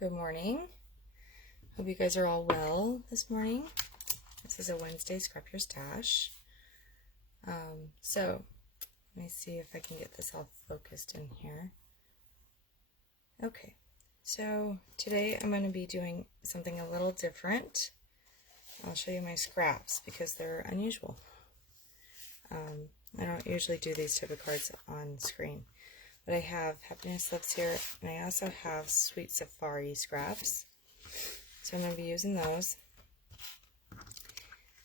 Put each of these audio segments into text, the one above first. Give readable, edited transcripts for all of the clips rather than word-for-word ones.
Good morning. Hope you guys are all well this morning. This is a Wednesday Scrap Your Stash. So let me see if I can get this all focused in here. Okay, so today I'm going to be doing something a little different. I'll show you my scraps because they're unusual. I don't usually do these type of cards on screen. But I have Happiness Lives here, and I also have Sweet Safari scraps. So I'm going to be using those.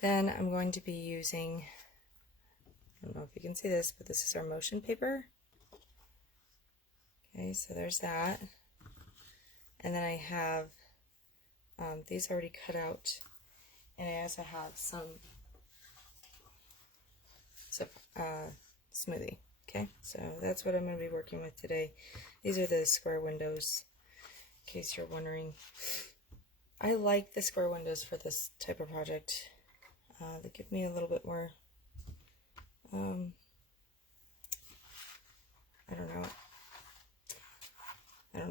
Then I'm going to be using, I don't know if you can see this, but this is our motion paper. Okay, so there's that. And then I have these already cut out. And I also have some smoothie. Okay, so that's what I'm going to be working with today. These are the square windows, in case you're wondering. I like the square windows for this type of project. They give me a little bit more, I don't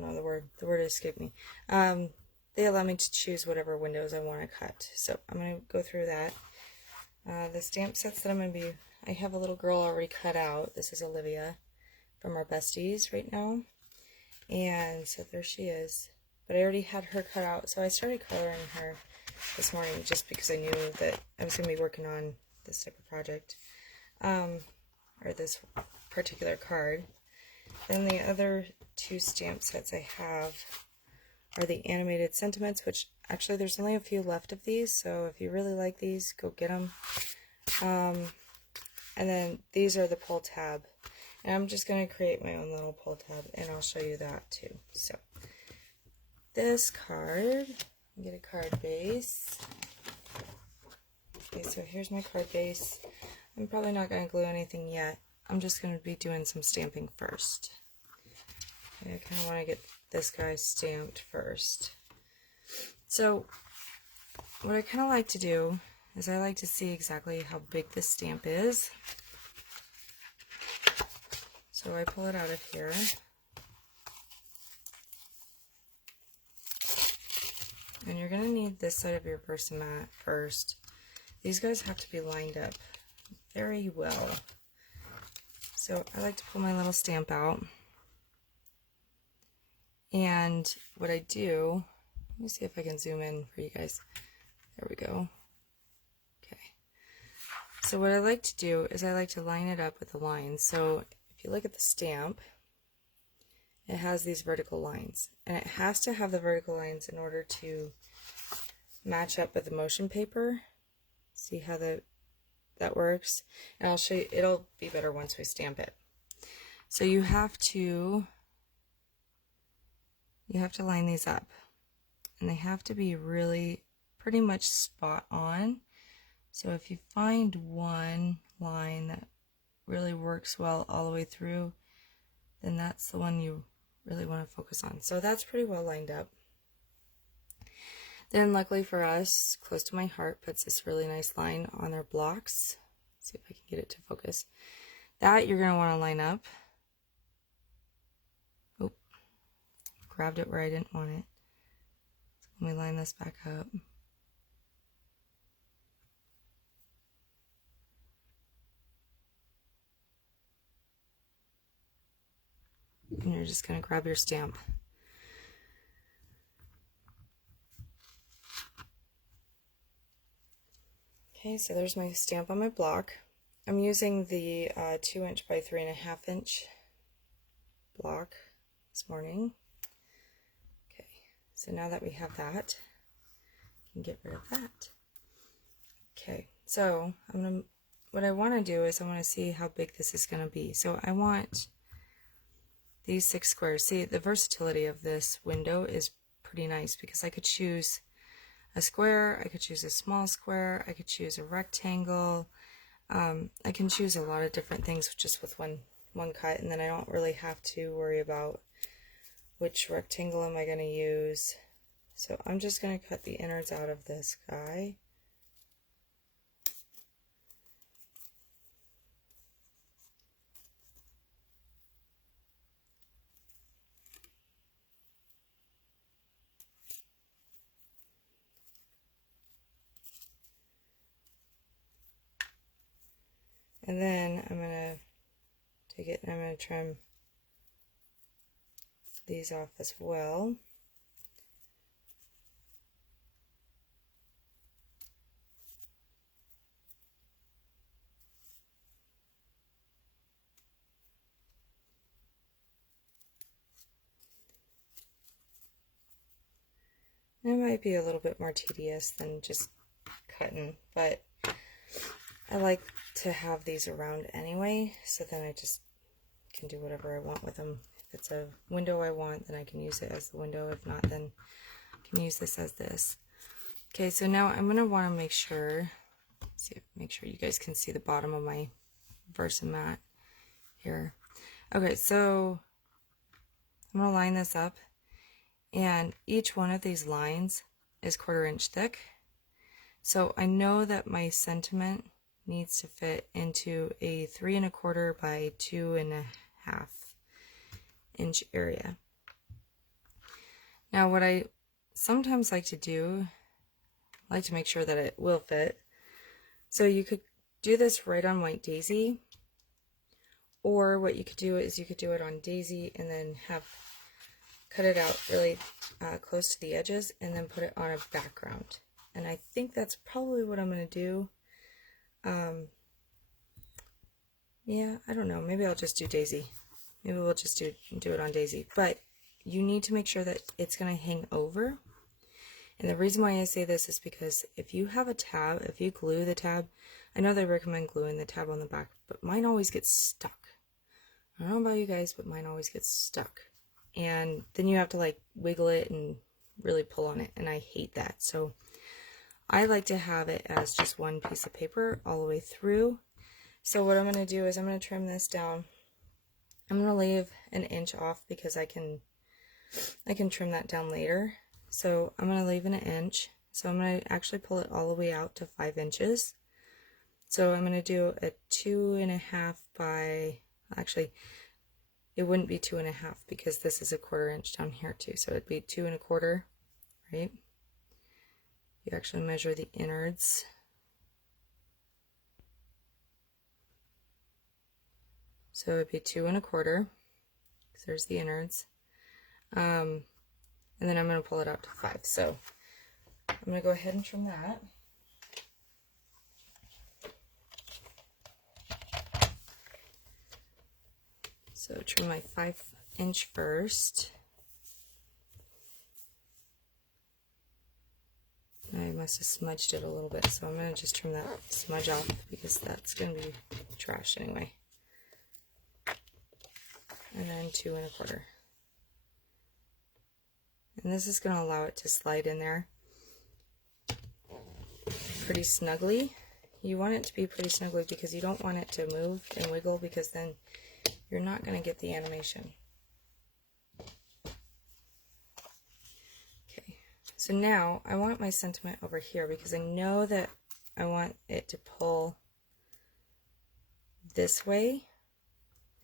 know the word. The word escaped me. They allow me to choose whatever windows I want to cut. So I'm going to go through that. The stamp sets that I'm going to be, I have a little girl already cut out. This is Olivia from our Besties right now. And so there she is. But I already had her cut out, so I started coloring her this morning just because I knew that I was going to be working on this type of project. Or this particular card. Then the other two stamp sets I have are the animated sentiments, which actually there's only a few left of these, so if you really like these, go get them. And then these are the pull tab. And I'm just going to create my own little pull tab, and I'll show you that too. So, this card, get a card base. Okay, so here's my card base. I'm probably not going to glue anything yet. I'm just going to be doing some stamping first. Okay, I kind of want to get this guy stamped first. So, what I kind of like to do is I like to see exactly how big this stamp is. So I pull it out of here. And you're going to need this side of your person mat first. These guys have to be lined up very well. So I like to pull my little stamp out. And what I do, let me see if I can zoom in for you guys. There we go. Okay. So what I like to do is I like to line it up with the lines. So if you look at the stamp, it has these vertical lines. And it has to have the vertical lines in order to match up with the motion paper. See how that works? And I'll show you, it'll be better once we stamp it. So you have to line these up. And they have to be really pretty much spot on. So if you find one line that really works well all the way through, then that's the one you really want to focus on. So that's pretty well lined up. Then luckily for us, Close to My Heart puts this really nice line on their blocks. Let's see if I can get it to focus. That you're going to want to line up. Oh, grabbed it where I didn't want it. So let me line this back up. And you're just going to grab your stamp. Okay, so there's my stamp on my block. I'm using the 2" by 3.5" block this morning. Okay, so now that we have that, we can get rid of that. Okay, so what I want to do is I want to see how big this is going to be. So I want these 6 squares. See, the versatility of this window is pretty nice because I could choose a square, I could choose a small square, I could choose a rectangle. I can choose a lot of different things just with one cut, and then I don't really have to worry about which rectangle am I going to use. So I'm just going to cut the innards out of this guy. And then I'm going to take it and I'm going to trim these off as well. It might be a little bit more tedious than just cutting, but I like to have these around anyway, so then I just can do whatever I want with them. If it's a window I want, then I can use it as the window. If not, then I can use this as this. Okay, so now I'm going to want to make sure you guys can see the bottom of my Versamat here. Okay, so I'm going to line this up, and each one of these lines is 1/4 inch thick. So I know that my sentiment needs to fit into a 3 1/4 by 2 1/2 inch area. Now what I sometimes like to do, I like to make sure that it will fit. So you could do this right on White Daisy, or what you could do is you could do it on Daisy and then cut it out really close to the edges and then put it on a background. And I think that's probably what I'm going to do. Yeah, I don't know. Maybe I'll just do Daisy. Maybe we'll just do it on Daisy. But you need to make sure that it's going to hang over. And the reason why I say this is because if you have a tab, if you glue the tab, I know they recommend gluing the tab on the back, but mine always gets stuck. I don't know about you guys, but mine always gets stuck. And then you have to like wiggle it and really pull on it, and I hate that. So I like to have it as just one piece of paper all the way through. So what I'm going to do is I'm going to trim this down. I'm going to leave 1 inch off because I can trim that down later. So I'm going to leave 1 inch. So I'm going to actually pull it all the way out to 5 inches. So I'm going to do a 2 1/2 by, actually it wouldn't be 2 1/2 because this is a 1/4 inch down here too. So it'd be 2 1/4, right? You actually measure the innards. So it'd be 2 1/4, because there's the innards. And then I'm going to pull it out to 5. So I'm going to go ahead and trim that. So trim my 5 inch first. I must have smudged it a little bit, so I'm going to just trim that smudge off because that's going to be trash anyway. And then 2 1/4. And this is going to allow it to slide in there pretty snugly. You want it to be pretty snugly because you don't want it to move and wiggle, because then you're not going to get the animation. Okay, so now I want my sentiment over here because I know that I want it to pull this way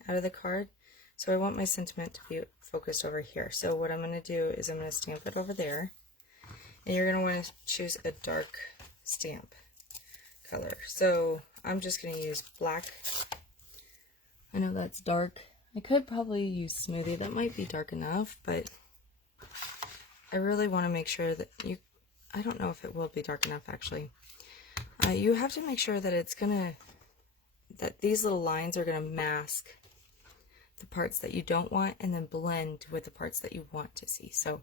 out of the card. So I want my sentiment to be focused over here. So what I'm going to do is I'm going to stamp it over there. And you're going to want to choose a dark stamp color. So I'm just going to use black. I know that's dark. I could probably use Smoothie. That might be dark enough, but I really want to make sure that I don't know if it will be dark enough actually. You have to make sure that that these little lines are going to mask the parts that you don't want and then blend with the parts that you want to see. So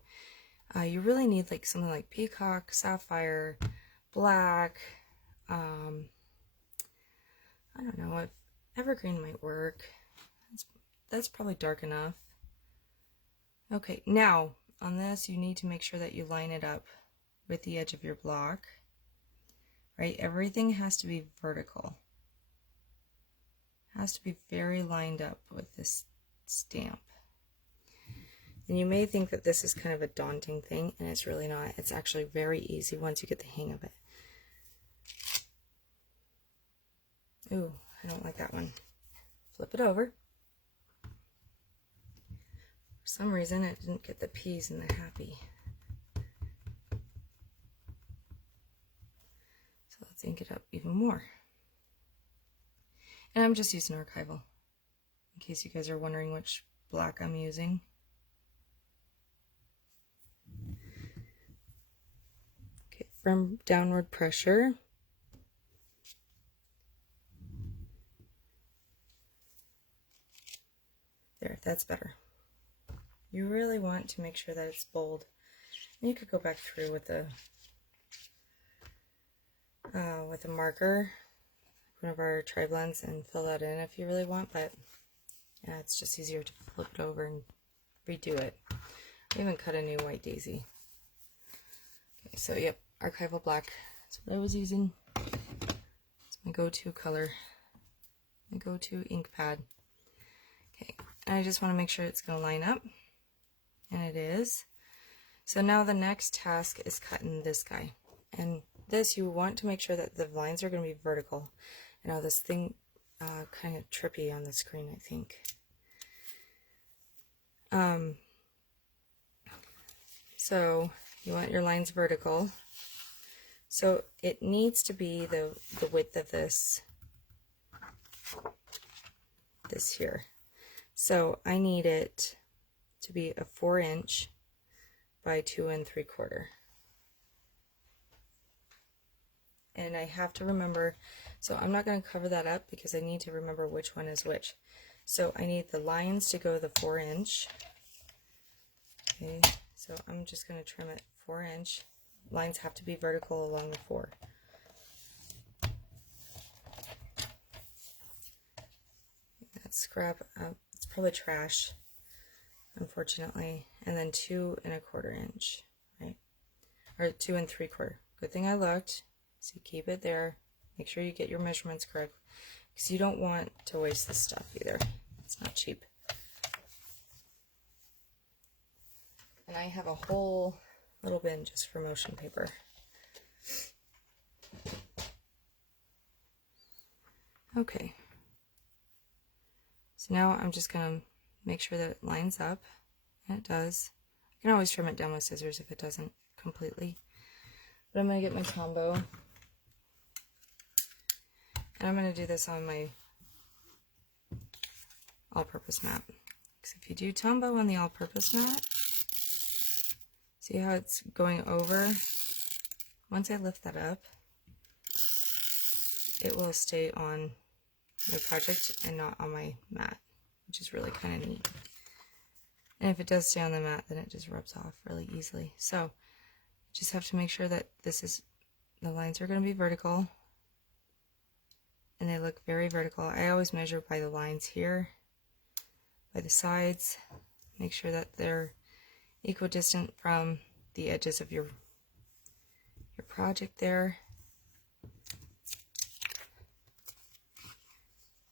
you really need like something like peacock, sapphire, black, I don't know if evergreen might work. That's probably dark enough. Okay, now on this you need to make sure that you line it up with the edge of your block, right? Everything has to be vertical. Has to be very lined up with this stamp. And you may think that this is kind of a daunting thing, and it's really not. It's actually very easy once you get the hang of it. Ooh, I don't like that one. Flip it over. For some reason it didn't get the P's in the happy. So let's ink it up even more. And I'm just using archival, in case you guys are wondering which black I'm using. Okay, from downward pressure. There, that's better. You really want to make sure that it's bold. You could go back through with a marker, one of our tri-blends, and fill that in if you really want, but yeah, it's just easier to flip it over and redo it. I even cut a new white daisy. Okay, so yep, archival black. That's what I was using. It's my go-to color, my go-to ink pad. Okay, and I just want to make sure it's going to line up, and it is. So now the next task is cutting this guy, and this you want to make sure that the lines are going to be vertical. And now this thing kind of trippy on the screen, I think. So you want your lines vertical. So it needs to be the width of this here. So I need it to be a 4" by 2 3/4. And I have to remember, so I'm not going to cover that up because I need to remember which one is which. So I need the lines to go the 4". Okay, so I'm just going to trim it 4". Lines have to be vertical along the 4. That's scrap up. It's probably trash, unfortunately. And then 2 1/4", right? Or 2 3/4. Good thing I looked. So keep it there. Make sure you get your measurements correct, because you don't want to waste this stuff either. It's not cheap. And I have a whole little bin just for motion paper. Okay. So now I'm just going to make sure that it lines up, and it does. I can always trim it down with scissors if it doesn't completely. But I'm going to get my Tombow. And I'm going to do this on my all-purpose mat. Because if you do Tombow on the all-purpose mat, see how it's going over? Once I lift that up, it will stay on my project and not on my mat, which is really kind of neat. And if it does stay on the mat, then it just rubs off really easily. So just have to make sure that the lines are going to be vertical. And they look very vertical. I always measure by the lines here, by the sides. Make sure that they're equidistant from the edges of your project there.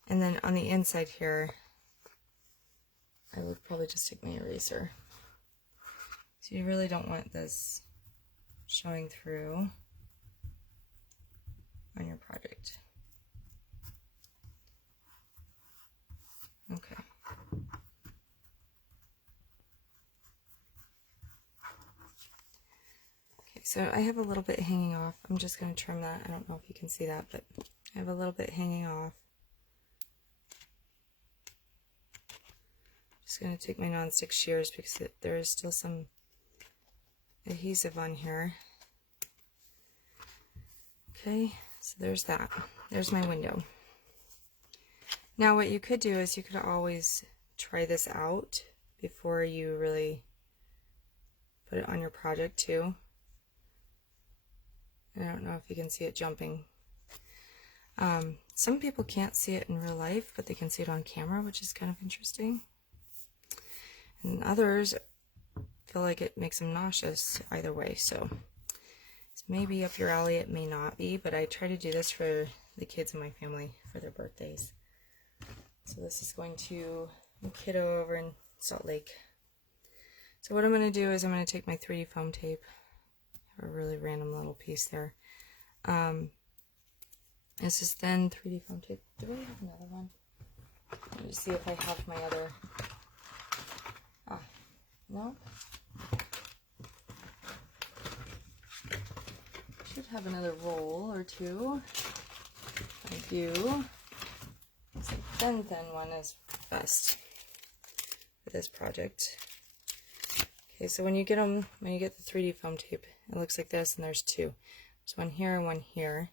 And then on the inside here, I would probably just take my eraser. So you really don't want this showing through on your project. Okay. Okay, so I have a little bit hanging off. I'm just going to trim that. I don't know if you can see that, but I have a little bit hanging off. Just going to take my nonstick shears because there is still some adhesive on here. Okay, so there's that. There's my window. Now what you could do is you could always try this out before you really put it on your project too. I don't know if you can see it jumping. Some people can't see it in real life, but they can see it on camera, which is kind of interesting. And others feel like it makes them nauseous either way, so it's maybe up your alley, it may not be, but I try to do this for the kids in my family for their birthdays. So this is going to my kiddo over in Salt Lake. So what I'm going to do is I'm going to take my 3D foam tape. I have a really random little piece there. This is thin 3D foam tape. Do I have another one? Let me see if I have my other. Ah, no? Should have another roll or two. I do. thin one is best for this project. Okay, so when you get the 3D foam tape, it looks like this, and there's two. There's one here and one here.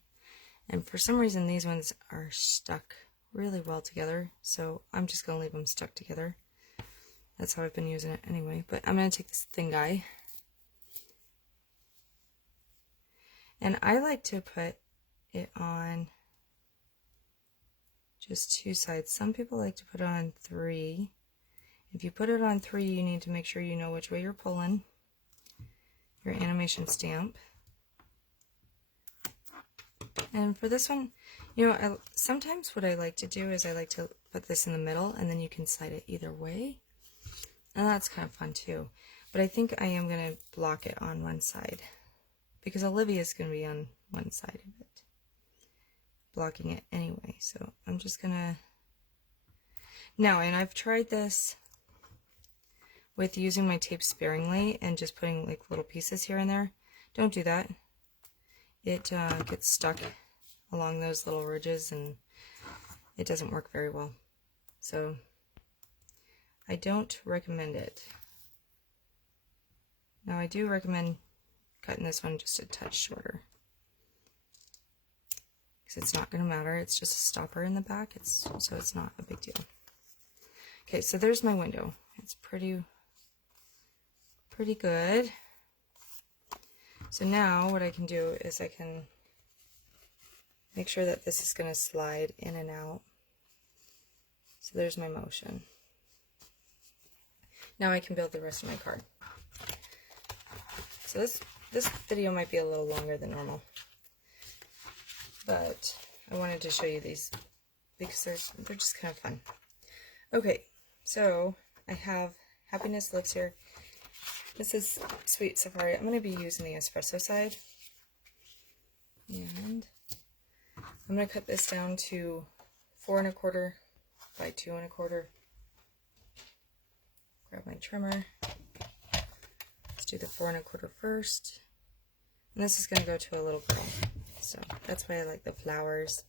And for some reason, these ones are stuck really well together, so I'm just going to leave them stuck together. That's how I've been using it anyway. But I'm going to take this thin guy, and I like to put it on just two sides. Some people like to put it on three. If you put it on three, you need to make sure you know which way you're pulling your animation stamp. And for this one, you know, sometimes what I like to do is I like to put this in the middle, and then you can slide it either way. And that's kind of fun too. But I think I am going to block it on one side, because Olivia is going to be on one side of it, blocking it anyway. So I'm just going to... Now, and I've tried this with using my tape sparingly and just putting like little pieces here and there. Don't do that. It gets stuck along those little ridges and it doesn't work very well. So I don't recommend it. Now I do recommend cutting this one just a touch shorter, because it's not going to matter. It's just a stopper in the back, so it's not a big deal. Okay, so there's my window. It's pretty good. So now what I can do is I can make sure that this is going to slide in and out. So there's my motion. Now I can build the rest of my card. So this video might be a little longer than normal, but I wanted to show you these because they're just kind of fun. Okay, so I have Happiness Lives here. This is Sweet Safari. I'm going to be using the espresso side, and I'm going to cut this down to 4 1/4 by 2 1/4. Grab my trimmer. Let's do the 4 1/4 first. And this is going to go to a little girl. So that's why I like the flowers.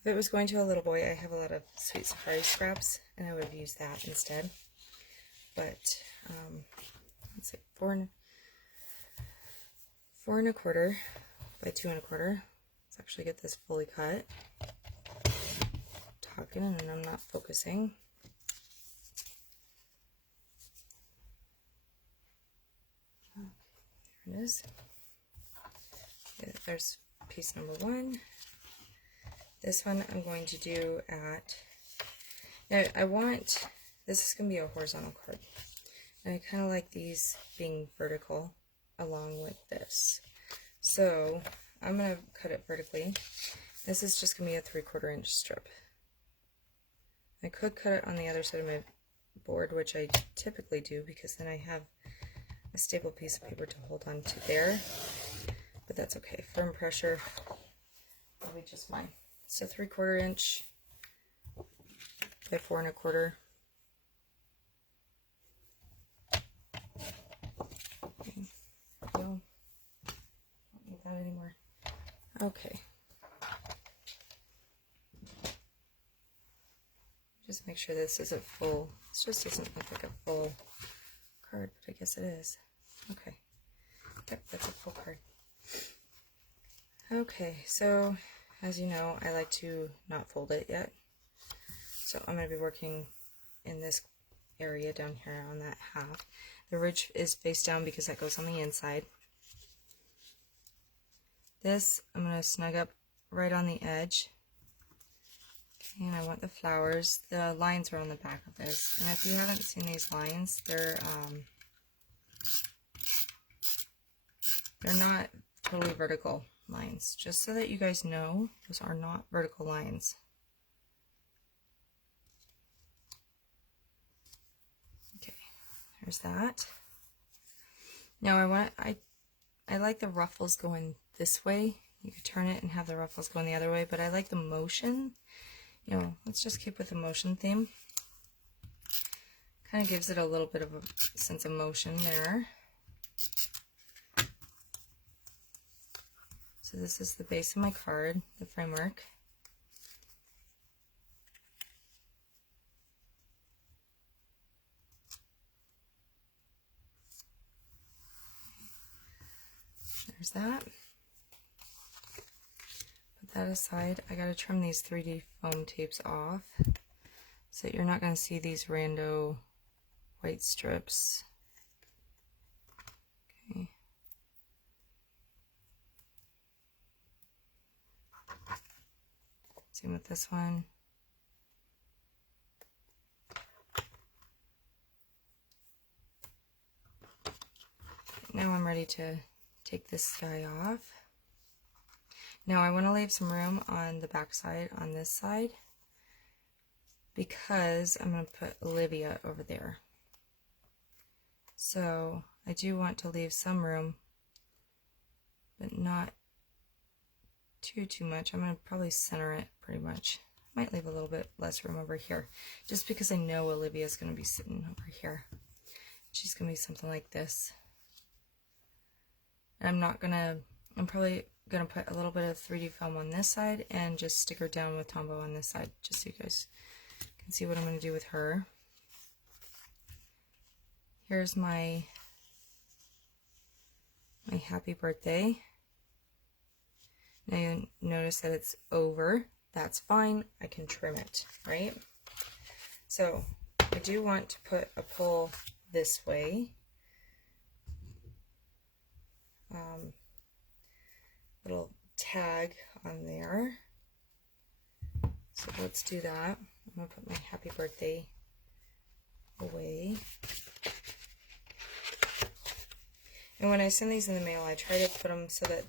If it was going to a little boy, I have a lot of Sweet Safari scraps, and I would have used that instead. But, let's see, 4 1/4 by 2 1/4. Let's actually get this fully cut. Talking and I'm not focusing. Okay, there it is. Okay, there's piece number 1. This one I'm going to do at, now this is going to be a horizontal card. And I kind of like these being vertical along with this. So I'm going to cut it vertically. This is just going to be a 3/4 inch strip. I could cut it on the other side of my board, which I typically do, because then I have a staple piece of paper to hold on to there. But that's okay. Firm pressure will be just fine. So 3/4 inch by 4 1/4. Okay. No, don't need that anymore. Okay. Just make sure this isn't full. This just doesn't look like a full card, but I guess it is. Okay. Yep, that's a full card. Okay, so as you know, I like to not fold it yet. So I'm going to be working in this area down here on that half. The ridge is face down because that goes on the inside. This I'm going to snug up right on the edge. Okay, and I want the flowers. The lines are on the back of this. And if you haven't seen these lines, they're not totally vertical lines. Just so that you guys know, those are not vertical lines. Okay, there's that. Now I like the ruffles going this way. You could turn it and have the ruffles going the other way, but I like the motion. You know, let's just keep with the motion theme. Kind of gives it a little bit of a sense of motion there. So this is the base of my card, the framework. there's that. Put that aside. I gotta trim these 3D foam tapes off so that you're not gonna see these rando white strips. Okay. Same with this one. Now I'm ready to take this guy off. Now I want to leave some room on the back side on this side because I'm going to put Olivia over there. So I do want to leave some room, but not too much. I'm going to probably center it pretty much. Might leave a little bit less room over here just because I know Olivia is going to be sitting over here. She's going to be something like this. And I'm probably going to put a little bit of 3D foam on this side and just stick her down with Tombow on this side, just so you guys can see what I'm going to do with her. Here's my happy birthday. Now you notice that it's over. That's fine. I can trim it, right? So I do want to put a pull this way. Little tag on there. So let's do that. I'm going to put my happy birthday away. And when I send these in the mail, I try to put them so that,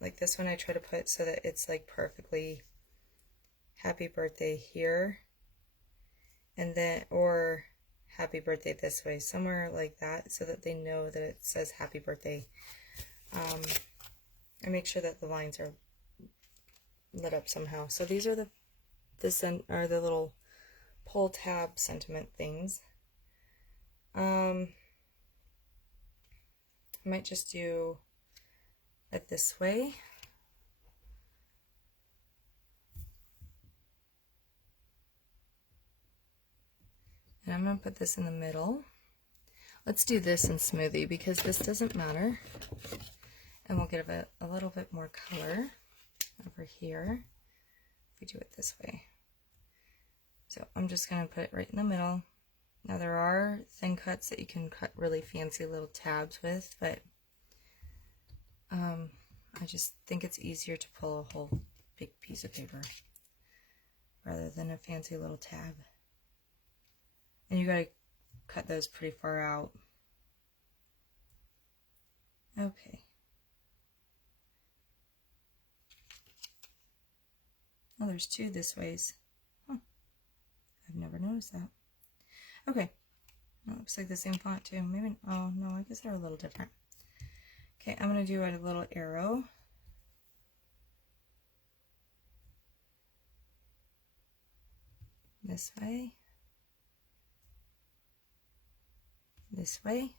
like this one I try to put so that it's like perfectly happy birthday here. And then, or happy birthday this way, somewhere like that, so that they know that it says happy birthday. I make sure that the lines are lit up somehow. So these are the little pull tab sentiment things. I might just do it this way. And I'm going to put this in the middle. Let's do this in Smoothie because this doesn't matter. And we'll get a little bit more color over here if we do it this way. So I'm just going to put it right in the middle. Now there are thin cuts that you can cut really fancy little tabs with, but I just think it's easier to pull a whole big piece of paper rather than a fancy little tab. And you gotta cut those pretty far out. Okay. Oh, there's two this ways. Huh. I've never noticed that. Okay. It looks like the same font too. Maybe, oh no, I guess they're a little different. Okay, I'm going to do a little arrow. This way. This way.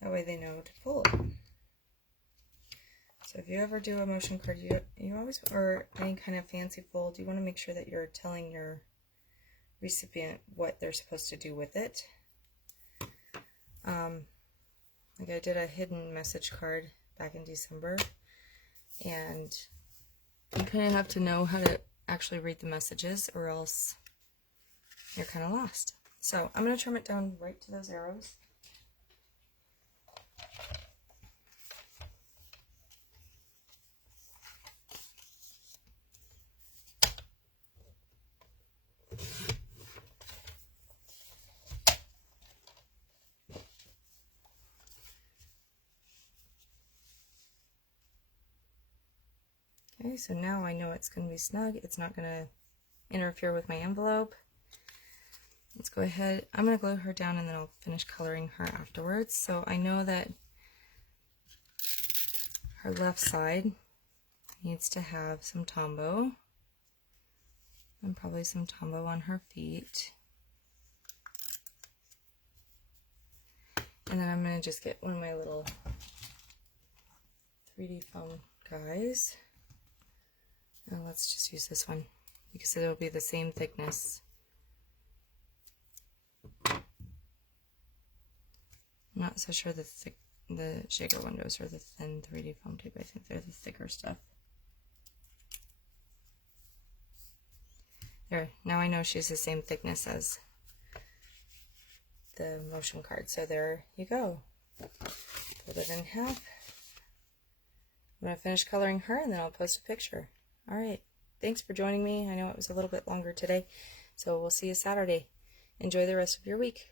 That way they know to pull. So if you ever do a motion card, you always, or any kind of fancy fold, you want to make sure that you're telling your recipient what they're supposed to do with it. Like I did a hidden message card back in December, and you kind of have to know how to actually read the messages or else you're kind of lost. So I'm going to trim it down right to those arrows. Okay, so now I know it's going to be snug. It's not going to interfere with my envelope. Let's go ahead. I'm going to glue her down and then I'll finish coloring her afterwards. So I know that her left side needs to have some Tombow and probably some Tombow on her feet. And then I'm going to just get one of my little 3D foam guys. Now let's just use this one because it'll be the same thickness. I'm not so sure the the shaker windows are the thin 3D foam tape. I think they're the thicker stuff. There, now I know she's the same thickness as the motion card. So there you go. Fold it in half. I'm going to finish coloring her and then I'll post a picture. All right. Thanks for joining me. I know it was a little bit longer today, so we'll see you Saturday. Enjoy the rest of your week.